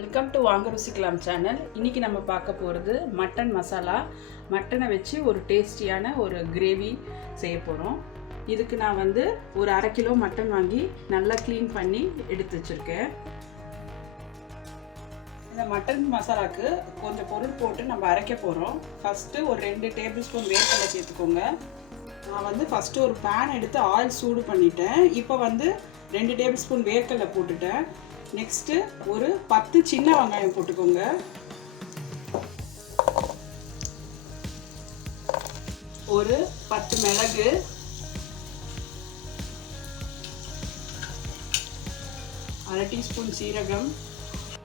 Welcome to வாங்க ருசிக்கலாம் channel. இன்றைக்கி நம்ம பார்க்க போகிறது மட்டன் மசாலா. மட்டனை வச்சு ஒரு டேஸ்டியான ஒரு கிரேவி செய்ய போகிறோம். இதுக்கு நான் ஒரு 1/2 கிலோ மட்டன் வாங்கி நல்லா க்ளீன் பண்ணி எடுத்து வச்சுருக்கேன். இந்த மட்டன் மசாலாவுக்கு கொஞ்சம் பொருள் போட்டு நம்ம அரைக்க போகிறோம். ஃபஸ்ட்டு ஒரு 2 டேபிள் ஸ்பூன் வேர்க்கடலை சேர்த்துக்கோங்க. நான் ஃபஸ்ட்டு ஒரு பேன் எடுத்து ஆயில் சூடு பண்ணிட்டேன். இப்போ 2 டேபிள் ஸ்பூன் வேர்க்கடலை போட்டுட்டேன். நெக்ஸ்ட்டு ஒரு 10 சின்ன வெங்காயம் போட்டுக்கோங்க. ஒரு 10 மிளகு, அரை டீஸ்பூன் சீரகம்,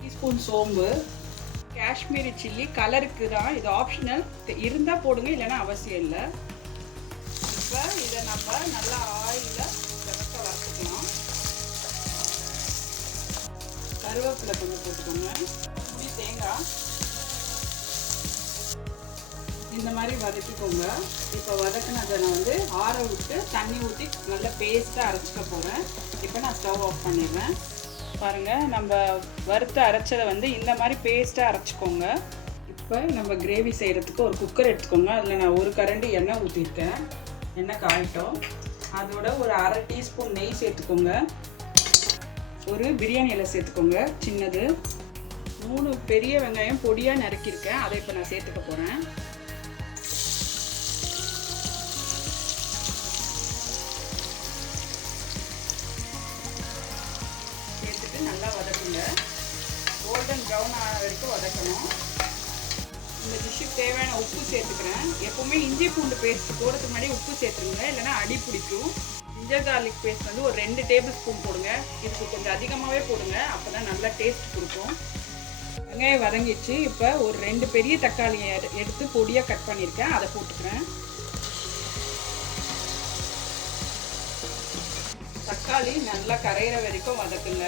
டீஸ்பூன் சோம்பு, காஷ்மீரி சில்லி கலருக்கு தான், இது ஆப்ஷனல், இருந்தால் போடுங்க, இல்லைன்னா அவசியம் இல்லை. இப்போ இதை நம்ம நல்லா ஆயிலில் செவக்க வறுத்துக்கலாம். கருவேப்பிலை கொஞ்சம் போட்டுக்கோங்க. புளி, தேங்காய் இந்த மாதிரி வதக்கிக்கோங்க. இப்போ வதக்கினதை நான் ஆற விட்டு தண்ணி ஊற்றி நல்லா பேஸ்ட்டாக அரைச்சிக்க போகிறேன். இப்போ நான் ஸ்டவ் ஆஃப் பண்ணிடுறேன். பாருங்கள், நம்ம வறுத்து அரைச்சதை இந்த மாதிரி பேஸ்ட்டாக அரைச்சிக்கோங்க. இப்போ நம்ம கிரேவி செய்கிறதுக்கு ஒரு குக்கர் எடுத்துக்கோங்க. அதில் நான் ஒரு கரண்டி எண்ணெய் ஊற்றிருக்கேன். எண்ணெய் காயிட்டோம். அதோட ஒரு அரை டீஸ்பூன் நெய் சேர்த்துக்கோங்க. ஒரு பிரியாணி இலை சேர்த்துக்கோங்க, சின்னது. 3 பெரிய வெங்காயம் பொடியாக நறுக்கியிருக்கேன். அதை இப்போ நான் சேர்த்துக்க போகிறேன். சேர்த்துட்டு நல்லா வதக்குங்க. கோல்டன் ப்ரௌன் ஆன வரைக்கும் வதக்கணும். இந்த டிஷ்ஷுக்கு தேவையான உப்பு சேர்த்துக்கிறேன். எப்போவுமே இஞ்சி பூண்டு பேஸ்ட் போடுறதுக்கு முன்னாடி உப்பு சேர்த்துருங்க, இல்லைன்னா அடி பிடிக்கும். ஜிஞ்சர் கார்லிக் பேஸ்ட் ஒரு 2 டேபிள் ஸ்பூன் போடுங்க. இதுக்கு கொஞ்சம் அதிகமாகவே போடுங்க, அப்போ தான் நல்லா டேஸ்ட் கொடுக்கும். வெங்காயம் வதங்கிச்சு. இப்போ ஒரு 2 பெரிய தக்காளியை எடுத்து பொடியாக கட் பண்ணியிருக்கேன், அதை போட்டுக்கிறேன். தக்காளி நல்லா கரையிற வரைக்கும் வதக்குங்க.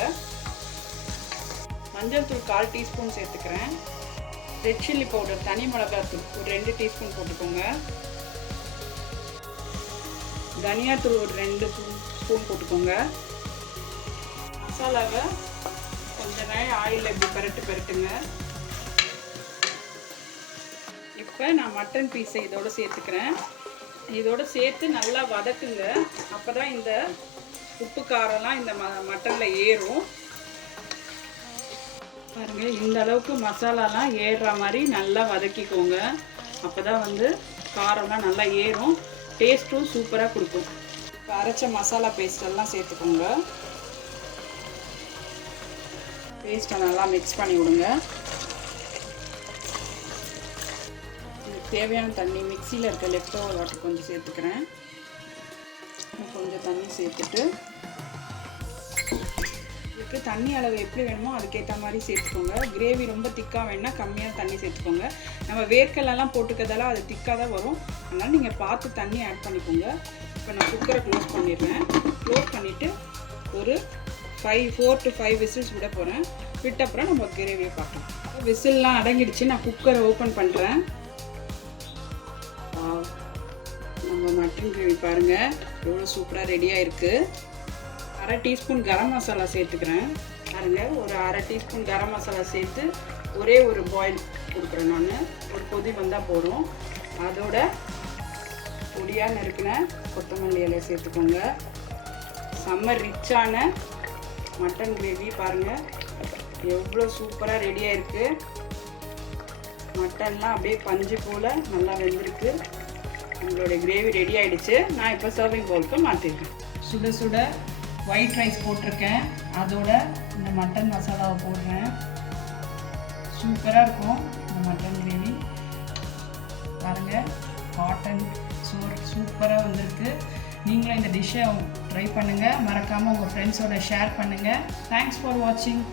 மஞ்சள் தூள் 1/4 டீஸ்பூன் சேர்த்துக்கிறேன். ரெட் சில்லி பவுடர், தனி மிளகாத்தூள் ஒரு 2 டீஸ்பூன் போட்டுக்கோங்க. தனியாத்தூள் ஒரு 2 ஸ்பூன் போட்டுக்கோங்க. மசாலாவை கொஞ்ச நேரம் ஆயிலில் இப்படி பெரட்டுங்க. இப்போ நான் மட்டன் பீஸை இதோடு சேர்த்துக்கிறேன். இதோடு சேர்த்து நல்லா வதக்குங்க. அப்போ தான் இந்த உப்பு காரம்லாம் இந்த மட்டனில் ஏறும். பாருங்கள், இந்த அளவுக்கு மசாலாலாம் ஏறுற மாதிரி நல்லா வதக்கிக்கோங்க. அப்போ தான் காரம்லாம் நல்லா ஏறும், டேஸ்ட்டும் சூப்பராக கொடுக்கும். இப்போ அரைச்ச மசாலா பேஸ்டெல்லாம் சேர்த்துக்கோங்க. பேஸ்ட்டை நல்லா மிக்ஸ் பண்ணி விடுங்க. இதுக்கு தேவையான தண்ணி, மிக்சியில் இருக்க லெஃப்ட் ஓவர் வாட்டர் கொஞ்சம் சேர்த்துக்கிறேன். கொஞ்சம் தண்ணி சேர்த்துட்டு இதுக்கு தண்ணி அளவு எப்படி வேணுமோ அதுக்கேற்ற மாதிரி சேர்த்துக்கோங்க. கிரேவி ரொம்ப திக்காக வேணுன்னா கம்மியாக தண்ணி சேர்த்துக்கோங்க. நம்ம வேர்க்கடலாம் போட்டுக்கிறதால அது திக்காக தான் வரும், அதனால் நீங்கள் பார்த்து தண்ணி ஆட் பண்ணிக்கோங்க. இப்போ நான் குக்கரை க்ளோஸ் பண்ணிடுறேன். க்ளோஸ் பண்ணிவிட்டு ஒரு 4 to 5 விசில்ஸ் விட போகிறேன். விட்ட அப்புறம் நம்ம கிரேவியை பார்க்கலாம். விசில்லாம் அடங்கிடுச்சு. நான் குக்கரை ஓப்பன் பண்ணுறேன். நம்ம மட்டன் கிரேவி பாருங்கள் எவ்வளோ சூப்பராக ரெடியாக இருக்குது. அரை டீஸ்பூன் கரம் மசாலா சேர்த்துக்கிறேன். பாருங்கள், ஒரு அரை டீஸ்பூன் கரம் மசாலா சேர்த்து ஒரே ஒரு பாயில் கொடுக்குறேன். நான் ஒரு கொதி வந்தால் போதும். அதோட பொடியாக நறுக்கின கொத்தமல்லி இலை சேர்த்துக்கோங்க. செம்ம ரிச்சான மட்டன் கிரேவி பாருங்கள் எவ்வளோ சூப்பராக ரெடியாக இருக்குது. மட்டன்லாம் அப்படியே பஞ்சு போல் நல்லா வெந்திருக்கு. உங்களுடைய கிரேவி ரெடி ஆகிடுச்சு. நான் இப்போ சர்விங் பவுலுக்கு மாற்றிருக்கேன். சுட சுட ஒயிட் ரைஸ் போட்டிருக்கேன். அதோட இந்த மட்டன் மசாலாவை போடுறேன். சூப்பராக இருக்கும் இந்த மட்டன் கிரேவி. பாருங்கள், காட்டன் சோறு சூப்பராக வந்திருக்கு. நீங்களும் இந்த டிஷ்ஷை ட்ரை பண்ணுங்கள். மறக்காமல் உங்கள் ஃப்ரெண்ட்ஸோட ஷேர் பண்ணுங்கள். தேங்க்ஸ் ஃபார் வாட்சிங்.